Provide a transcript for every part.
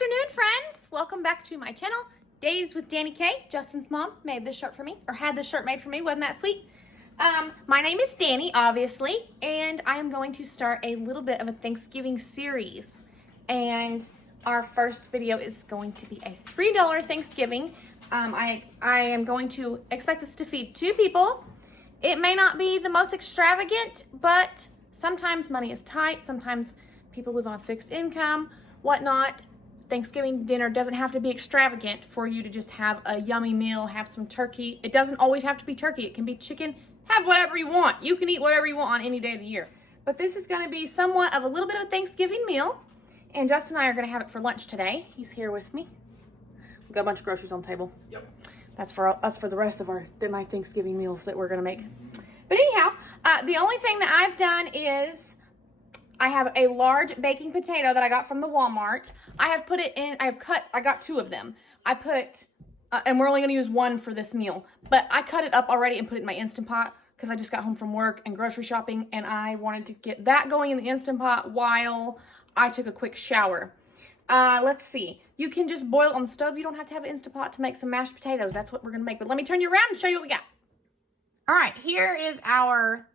afternoon, friends. Welcome back to my channel, Days with Danny K. Justin's mom made this shirt for me, or had this shirt made for me. Wasn't that sweet? My name is Danny, obviously, and I am going to start a little bit of a Thanksgiving series. And our first video is going to be a $3 Thanksgiving. I am going to expect this to feed 2 people. It may not be the most extravagant, but sometimes money is tight. Sometimes people live on a fixed income, whatnot. Thanksgiving dinner doesn't have to be extravagant for you to just have a yummy meal, have some turkey. It doesn't always have to be turkey. It can be chicken. Have whatever you want. You can eat whatever you want on any day of the year. But this is going to be somewhat of a little bit of a Thanksgiving meal. And Justin and I are going to have it for lunch today. He's here with me. We've got a bunch of groceries on the table. Yep. That's for the rest of my Thanksgiving meals that we're going to make. But anyhow, the only thing that I've done is I have a large baking potato that I got from the Walmart. I have put it in, I got 2 of them. I put, and we're only going to use 1 for this meal. But I cut it up already and put it in my Instant Pot because I just got home from work and grocery shopping. And I wanted to get that going in the Instant Pot while I took a quick shower. Let's see. You can just boil it on the stove. You don't have to have an Instant Pot to make some mashed potatoes. That's what we're going to make. But let me turn you around and show you what we got. All right, here is our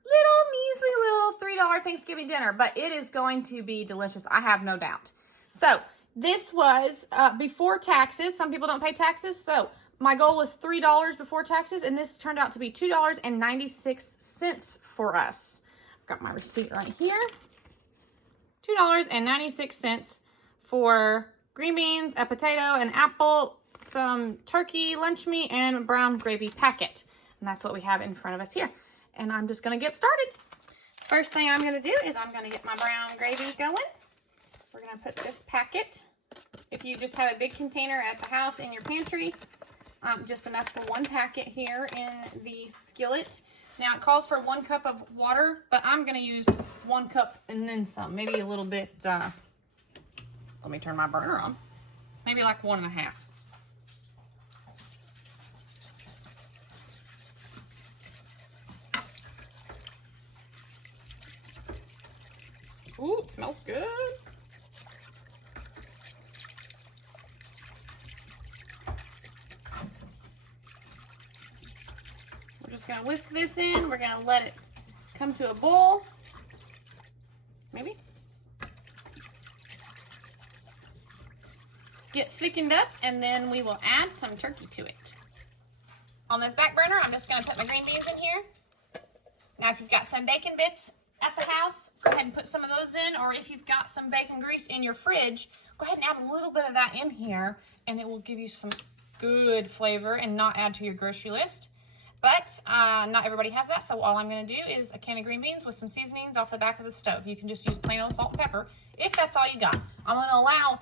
measly little $3 Thanksgiving dinner, but it is going to be delicious. I have no doubt. So this was before taxes. Some people don't pay taxes. So my goal was $3 before taxes, and this turned out to be $2.96 for us. I've got my receipt right here. $2.96 for green beans, a potato, an apple, some turkey lunch meat, and a brown gravy packet. And that's what we have in front of us here. And I'm just going to get started. First thing I'm going to do is I'm going to get my brown gravy going. We're going to put this packet, if you just have a big container at the house in your pantry, just enough for 1 packet here in the skillet. Now it calls for 1 cup of water, but I'm going to use 1 cup and then some, maybe a little bit. Let me turn my burner on. Maybe like 1.5. Ooh, it smells good. We're just gonna whisk this in. We're gonna let it come to a boil. Maybe. Get thickened up, and then we will add some turkey to it. On this back burner, I'm just gonna put my green beans in here. Now, if you've got some bacon bits at the house, go ahead and put some of those in, or if you've got some bacon grease in your fridge, go ahead and add a little bit of that in here, and it will give you some good flavor and not add to your grocery list. But not everybody has that, so all I'm going to do is a can of green beans with some seasonings off the back of the stove. You can just use plain old salt and pepper if that's all you got. I'm going to allow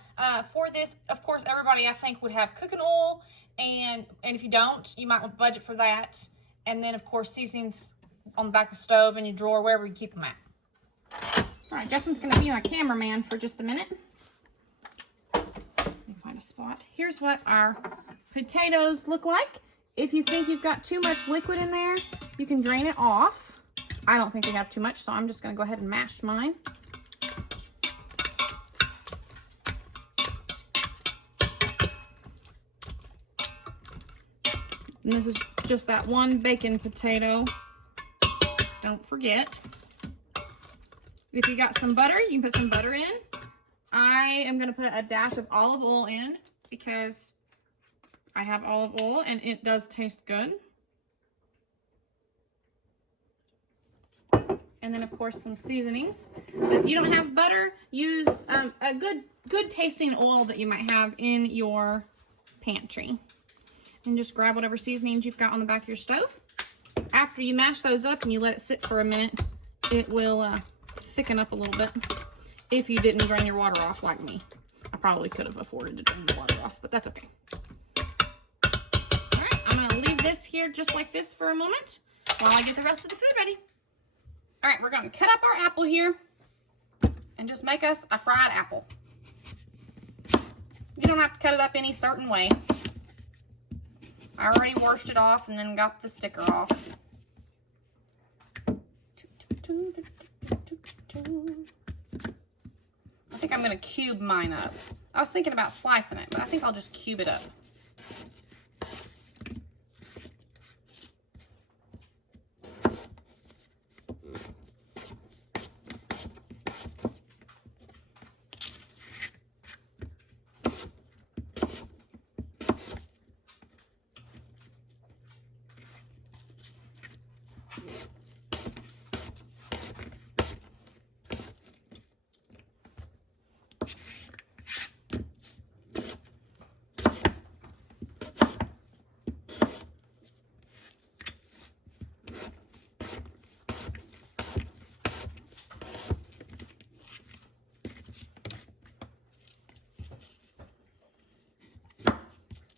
for this, of course, everybody I think would have cooking oil, and if you don't, you might want to budget for that. And then, of course, seasonings on the back of the stove, in your drawer, wherever you keep them at. All right, Justin's going to be my cameraman for just a minute. Let me find a spot. Here's what our potatoes look like. If you think you've got too much liquid in there, you can drain it off. I don't think we have too much, so I'm just going to go ahead and mash mine. And this is just that 1 bacon potato. Don't forget. If you got some butter, you can put some butter in. I am going to put a dash of olive oil in because I have olive oil and it does taste good. And then, of course, some seasonings. But if you don't have butter, use a good tasting oil that you might have in your pantry. And just grab whatever seasonings you've got on the back of your stove. After you mash those up and you let it sit for a minute, it will thicken up a little bit. If you didn't drain your water off like me. I probably could have afforded to drain the water off, but that's okay. All right, I'm going to leave this here just like this for a moment while I get the rest of the food ready. All right, we're going to cut up our apple here and just make us a fried apple. You don't have to cut it up any certain way. I already washed it off and then got the sticker off. I think I'm going to cube mine up. I was thinking about slicing it, but I think I'll just cube it up.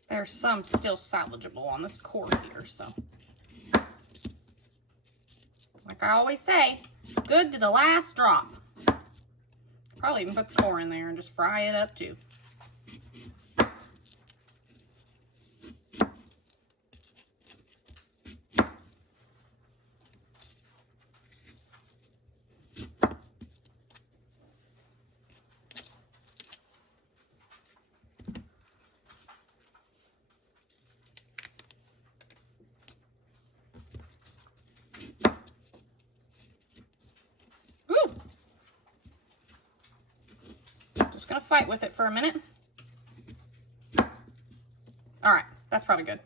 There's some still salvageable on this core here, so. Like I always say, it's good to the last drop. Probably even put the core in there and just fry it up too. Gonna fight with it for a minute. All right, that's probably good.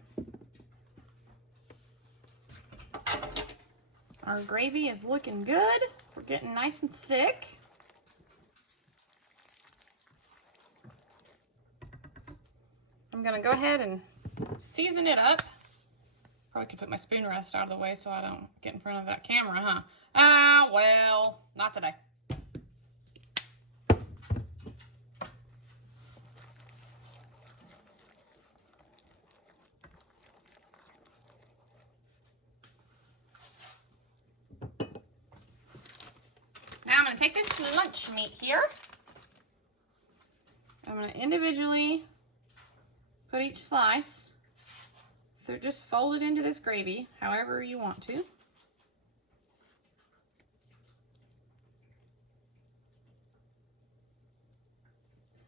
Our gravy is looking good. We're getting nice and thick. I'm gonna go ahead and season it up. Probably could put my spoon rest out of the way so I don't get in front of that camera, huh? Ah, well, not today. Now I'm going to take this lunch meat here. I'm going to individually put each slice through, just fold it into this gravy, however you want to.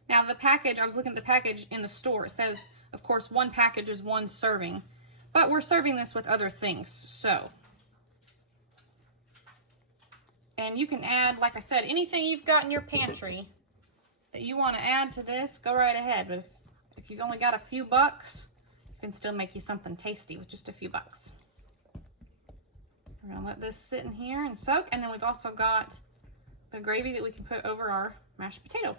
Now the package, I was looking at the package in the store. It says, of course, one package is one serving, but we're serving this with other things, so. And you can add, like I said, anything you've got in your pantry that you want to add to this, go right ahead. But if you've only got a few bucks, you can still make you something tasty with just a few bucks. We're going to let this sit in here and soak. And then we've also got the gravy that we can put over our mashed potato.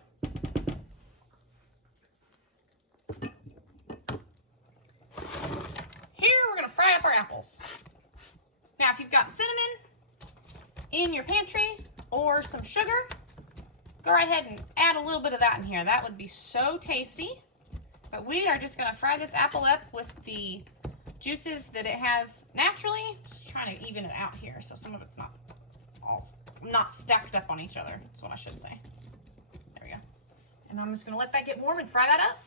Here we're going to fry up our apples. Now if you've got cinnamon in your pantry or some sugar, go right ahead and add a little bit of that in here. That would be so tasty. But we are just going to fry this apple up with the juices that it has naturally. Just trying to even it out here so some of it's not stacked up on each other. That's what I should say. There we go. And I'm just going to let that get warm and fry that up.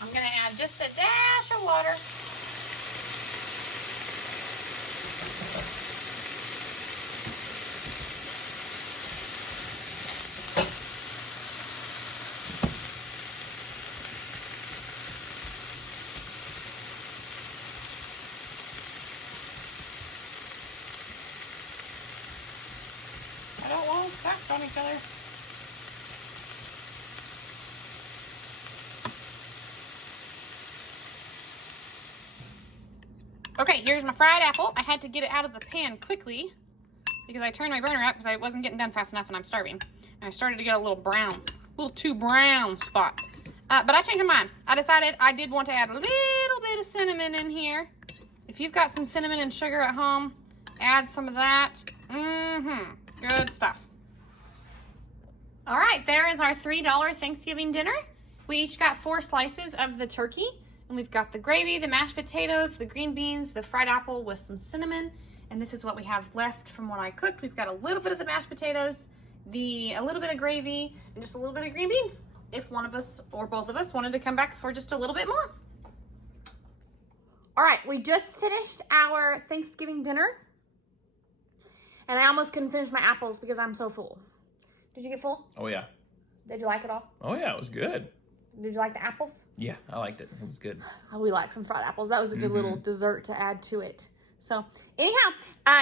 I'm going to add just a dash of water. I don't want them stacked on each other. Okay, here's my fried apple. I had to get it out of the pan quickly because I turned my burner up because I wasn't getting done fast enough and I'm starving. And I started to get a little too brown spots. But I changed my mind. I decided I did want to add a little bit of cinnamon in here. If you've got some cinnamon and sugar at home, add some of that. Good stuff. All right, there is our $3 Thanksgiving dinner. We each got 4 slices of the turkey, and we've got the gravy, the mashed potatoes, the green beans, the fried apple with some cinnamon, and this is what we have left from what I cooked. We've got a little bit of the mashed potatoes, a little bit of gravy, and just a little bit of green beans, if one of us or both of us wanted to come back for just a little bit more. All right, we just finished our Thanksgiving dinner, and I almost couldn't finish my apples because I'm so full. Did you get full? Oh, yeah. Did you like it all? Oh, yeah, it was good. Did you like the apples? Yeah, I liked it. It was good. Oh, we like some fried apples. That was a good little dessert to add to it. So, anyhow,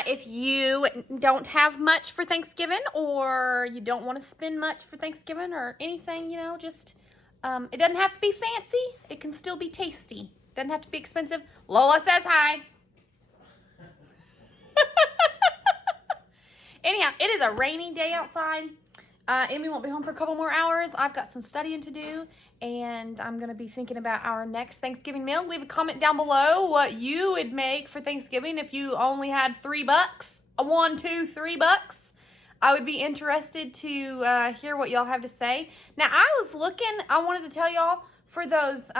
if you don't have much for Thanksgiving, or you don't want to spend much for Thanksgiving or anything, you know, just, it doesn't have to be fancy. It can still be tasty. Doesn't have to be expensive. Lola says hi. Anyhow, it is a rainy day outside. Emmy won't be home for a couple more hours. I've got some studying to do, and I'm going to be thinking about our next Thanksgiving meal. Leave a comment down below what you would make for Thanksgiving if you only had $3. $1, $2, $3. I would be interested to hear what y'all have to say. Now, I wanted to tell y'all for those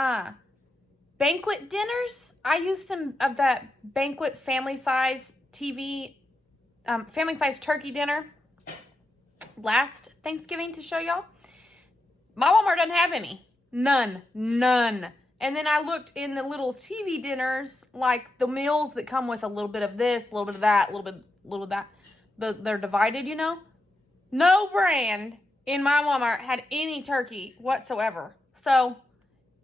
banquet dinners, I used some of that Banquet family size turkey dinner last Thanksgiving to show y'all. My Walmart doesn't have any. None. And then I looked in the little TV dinners, like the meals that come with a little bit of this, a little bit of that, a little of that. They're divided, you know. No brand in my Walmart had any turkey whatsoever. So,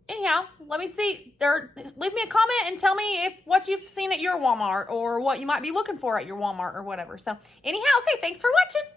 anyhow, let me see. Leave me a comment and tell me what you've seen at your Walmart or what you might be looking for at your Walmart or whatever. So, anyhow, okay, thanks for watching.